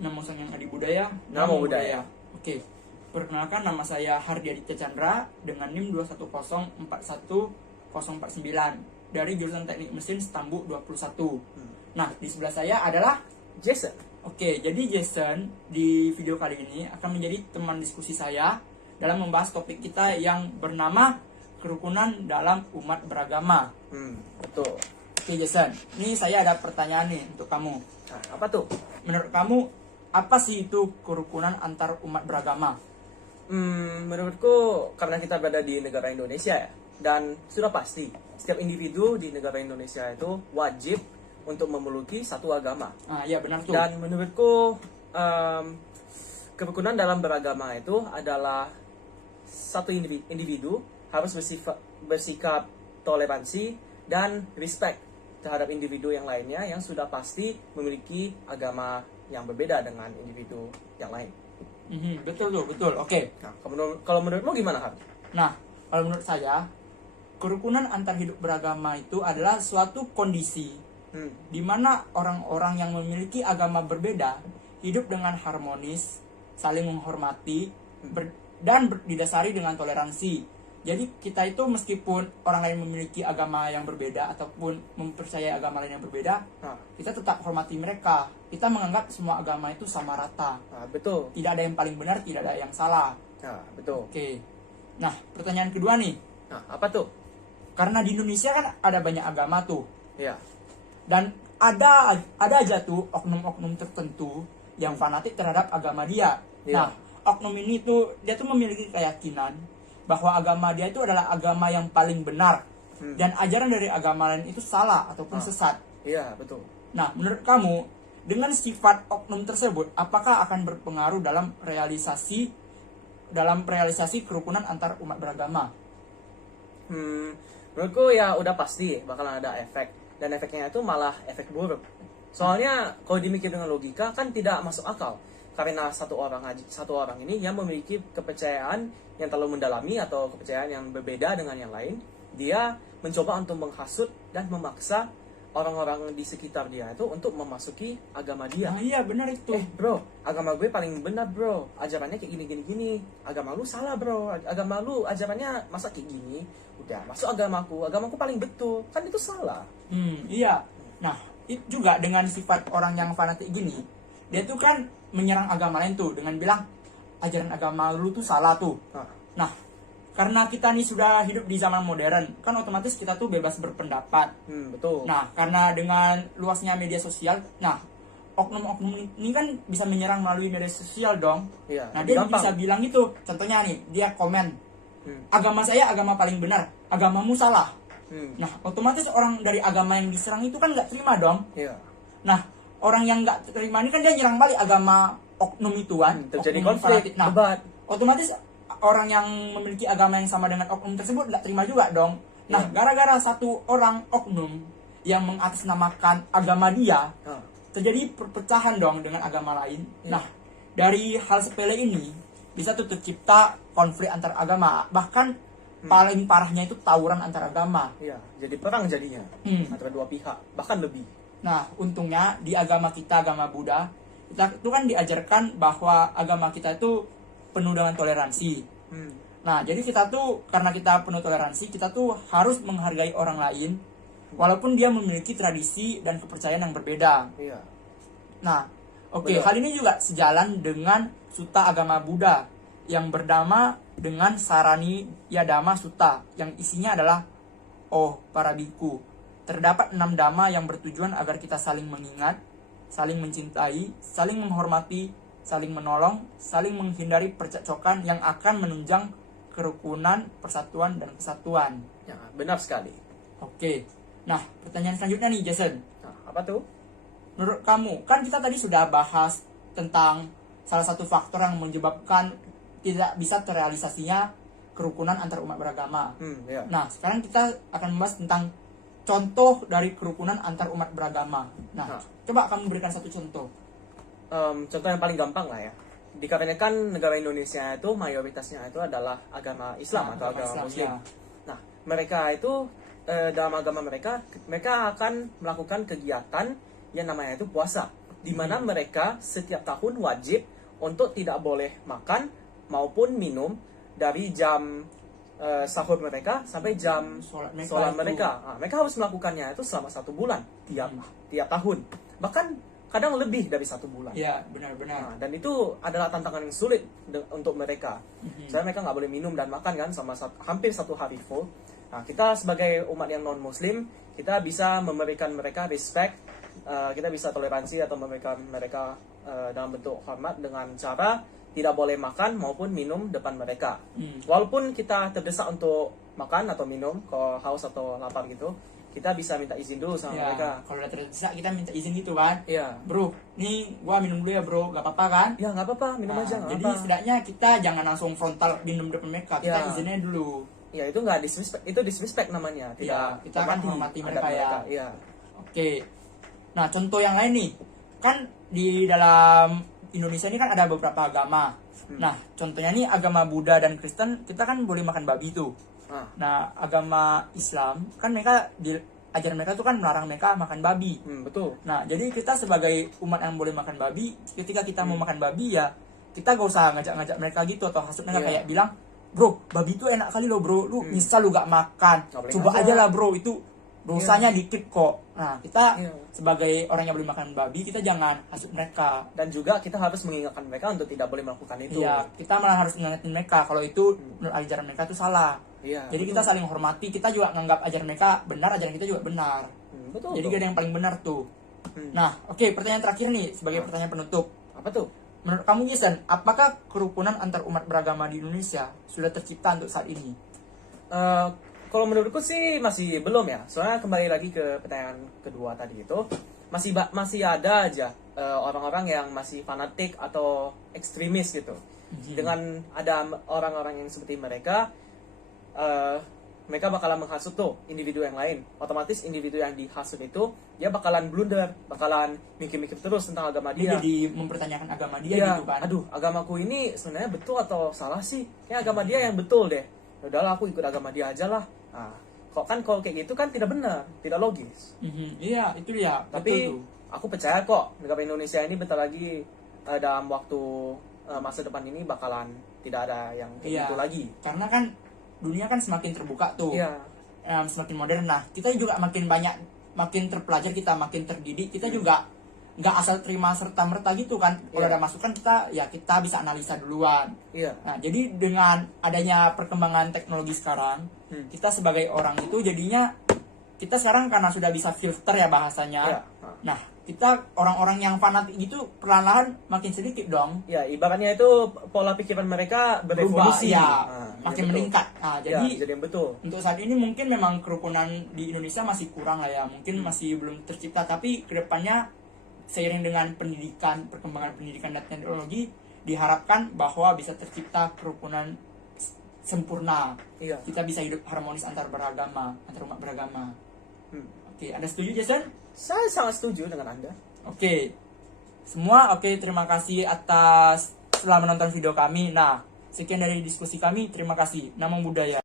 Namo Sang Adi Budaya. Namo Budaya. Oke. Perkenalkan, nama saya Hardi Aditya Chandra dengan NIM 2104049 dari jurusan Teknik Mesin Stambu 21. Nah, di sebelah saya adalah Jason. Oke, jadi Jason di video kali ini akan menjadi teman diskusi saya dalam membahas topik kita yang bernama kerukunan dalam umat beragama. Betul. Oke Jason, ini saya ada pertanyaan nih untuk kamu. Nah, apa tuh? Menurut kamu, apa sih itu kerukunan antar umat beragama? Menurutku karena kita berada di negara Indonesia ya, dan sudah pasti setiap individu di negara Indonesia itu wajib untuk memeluk satu agama. Ya benar tuh. Dan menurutku kerukunan dalam beragama itu adalah satu individu harus bersikap toleransi dan respect terhadap individu yang lainnya yang sudah pasti memiliki agama yang berbeda dengan individu yang lain. Betul tuh, betul. Oke. Nah, kalau menurutmu gimana, Har? Nah, kalau menurut saya, kerukunan antar hidup beragama itu adalah suatu kondisi di mana orang-orang yang memiliki agama berbeda hidup dengan harmonis, saling menghormati, dan didasari dengan toleransi. Jadi kita itu meskipun orang lain memiliki agama yang berbeda ataupun mempercayai agama lain yang berbeda, kita tetap hormati mereka. Kita menganggap semua agama itu sama rata. Betul. Tidak ada yang paling benar, tidak ada yang salah. Betul. Oke. Nah, pertanyaan kedua nih. Apa tuh? Karena di Indonesia kan ada banyak agama tuh. Iya. Dan ada aja tuh oknum-oknum tertentu yang fanatik terhadap agama dia. Iya. Nah, oknum ini tuh dia tuh memiliki keyakinan bahwa agama dia itu adalah agama yang paling benar dan ajaran dari agama lain itu salah ataupun sesat. Iya, betul. Nah, menurut kamu dengan sifat oknum tersebut apakah akan berpengaruh dalam realisasi kerukunan antar umat beragama? Menurutku ya udah pasti bakalan ada efek, dan efeknya itu malah efek buruk. Soalnya kalau dimikir dengan logika kan tidak masuk akal, karena satu orang ini yang memiliki kepercayaan yang terlalu mendalami atau kepercayaan yang berbeda dengan yang lain, dia mencoba untuk menghasut dan memaksa orang-orang di sekitar dia itu untuk memasuki agama dia. Iya benar itu. Bro, agama gue paling benar bro, ajarannya kayak gini. Agama lu salah bro, agama lu ajarannya masa kayak gini. Udah masuk agamaku paling betul, kan itu salah. Iya. Nah, itu juga dengan sifat orang yang fanatik gini, dia tuh kan menyerang agama lain tuh dengan bilang ajaran agama lu tuh salah tuh. Nah, karena kita nih sudah hidup di zaman modern, kan otomatis kita tuh bebas berpendapat. Betul. Nah, karena dengan luasnya media sosial, nah oknum-oknum ini kan bisa menyerang melalui media sosial dong. Iya, nah, dia gampang. bisa bilang gitu. Contohnya nih, dia komen, agama saya agama paling benar, agamamu salah. Nah, otomatis orang dari agama yang diserang itu kan nggak terima dong. Iya. Nah, orang yang nggak terima ini kan dia nyerang balik agama oknum itu kan. Terjadi oknum konflik, Nah, debat. otomatis orang yang memiliki agama yang sama dengan oknum tersebut nggak terima juga dong. Nah, gara-gara satu orang oknum yang mengatasnamakan agama dia, terjadi perpecahan dong dengan agama lain. Nah, dari hal sepele ini bisa tuh tercipta konflik antar agama. Bahkan paling parahnya itu tawuran antar agama. Iya, jadi perang jadinya antara dua pihak, bahkan lebih. Nah, untungnya di agama kita, agama Buddha, kita itu kan diajarkan bahwa agama kita itu penuh dengan toleransi. Nah, jadi kita tuh karena kita penuh toleransi, kita tuh harus menghargai orang lain walaupun dia memiliki tradisi dan kepercayaan yang berbeda. Iya. Nah, hal ini juga sejalan dengan Sutta agama Buddha yang bernama dengan Sarani Yadama Sutta yang isinya adalah para biku. Terdapat 6 dhamma yang bertujuan agar kita saling mengingat, saling mencintai, saling menghormati, saling menolong, saling menghindari percekcokan yang akan menunjang kerukunan, persatuan, dan kesatuan. Ya, benar sekali. Oke. Nah, pertanyaan selanjutnya nih, Jason. Apa tuh? Menurut kamu, kan kita tadi sudah bahas tentang salah satu faktor yang menyebabkan tidak bisa terrealisasinya kerukunan antar umat beragama. Iya. Nah, sekarang kita akan membahas tentang contoh dari kerukunan antar umat beragama. Nah, coba kamu berikan satu contoh. Contoh yang paling gampang lah ya. Dikarenakan negara Indonesia itu mayoritasnya itu adalah agama Islam atau agama Muslim. Ya. Nah, mereka itu dalam agama mereka akan melakukan kegiatan yang namanya itu puasa. di mana mereka setiap tahun wajib untuk tidak boleh makan maupun minum dari jam sahur mereka sampai jam sholat mereka. Nah, mereka harus melakukannya itu selama 1 bulan tiap tahun, bahkan kadang lebih dari 1 bulan. Ya, benar-benar. Nah, dan itu adalah tantangan yang sulit untuk mereka. Soalnya mereka nggak boleh minum dan makan kan sama hampir 1 hari full. Nah, kita sebagai umat yang non Muslim, kita bisa memberikan mereka respect, kita bisa toleransi atau memberikan mereka dalam bentuk hormat dengan cara tidak boleh makan maupun minum depan mereka. Walaupun kita terdesak untuk makan atau minum, kalau haus atau lapar gitu, kita bisa minta izin dulu sama mereka. Kalau udah terdesak kita minta izin gitu kan. Iya. Bro, nih gua minum dulu ya bro, gak apa-apa kan? Ya nggak apa-apa, minum aja nggak Jadi apa. setidaknya kita jangan langsung frontal minum depan mereka, kita izinnya dulu. Ya itu nggak disrespect, itu disrespect namanya. Tidak, kita akan hormati mereka ya. Iya. Oke. Nah, contoh yang lain nih. Kan di dalam Indonesia ini kan ada beberapa agama. Nah, contohnya nih agama Buddha dan Kristen, kita kan boleh makan babi tuh. Nah, agama Islam kan mereka ajaran mereka tuh kan melarang mereka makan babi. Betul. Nah, jadi kita sebagai umat yang boleh makan babi, ketika kita mau makan babi ya kita gak usah ngajak-ngajak mereka gitu atau hasut mereka kayak bilang, bro, babi itu enak kali loh bro, lu misal lu gak makan, coba aja lah bro, itu dosanya dikit kok. Nah, kita sebagai orang yang boleh makan babi, kita jangan hasut mereka. Dan juga kita harus mengingatkan mereka untuk tidak boleh melakukan itu. Iya, kita malah harus mengingatkan mereka kalau itu menurut ajaran mereka itu salah. Iya. Jadi kita saling hormati, kita juga menganggap ajaran mereka benar, ajaran kita juga benar. Betul. Jadi gak ada yang paling benar tuh. Nah, oke, pertanyaan terakhir nih sebagai pertanyaan penutup. Apa tuh? Menurut kamu Jason, apakah kerukunan antar umat beragama di Indonesia sudah tercipta untuk saat ini? Kalau menurutku sih masih belum ya. Soalnya kembali lagi ke pertanyaan kedua tadi itu, masih ada aja orang-orang yang masih fanatik atau ekstremis gitu. Dengan ada orang-orang yang seperti mereka, mereka bakalan menghasut tuh individu yang lain. Otomatis individu yang dihasut itu dia bakalan blunder, bakalan mikir-mikir terus tentang agama dia. Jadi mempertanyakan agama dia gitu kan. Aduh, agamaku ini sebenarnya betul atau salah sih? Kayak agama dia yang betul deh. Udahlah, aku ikut agama dia aja lah. Nah, kalau kayak gitu kan tidak benar, tidak logis. Iya, itu dia. Tapi aku percaya kok negara Indonesia ini bentar lagi dalam waktu masa depan ini bakalan tidak ada yang kayak gitu lagi. Karena kan dunia kan semakin terbuka tuh, semakin modern. Nah, kita juga makin terpelajar, kita makin terdidik, kita juga nggak asal terima serta-merta gitu kan. Kalau ada masukan kita bisa analisa duluan. Nah, jadi dengan adanya perkembangan teknologi sekarang, kita sebagai orang itu jadinya kita sekarang karena sudah bisa filter ya bahasanya. Nah, kita orang-orang yang fanatik gitu perlahan-lahan makin sedikit dong. Ya, ibaratnya itu pola pikiran mereka berevolusi. Makin meningkat. Nah, jadi yang betul. Untuk saat ini mungkin memang kerukunan di Indonesia masih kurang lah ya. Mungkin masih belum tercipta, tapi kedepannya seiring dengan perkembangan pendidikan dan teknologi, diharapkan bahwa bisa tercipta kerukunan sempurna. Kita bisa hidup harmonis antar umat beragama. Oke, Anda setuju Jason? Saya sangat setuju dengan Anda. Oke. Semua terima kasih atas telah menonton video kami. Nah, sekian dari diskusi kami. Terima kasih. Namo Buddhaya.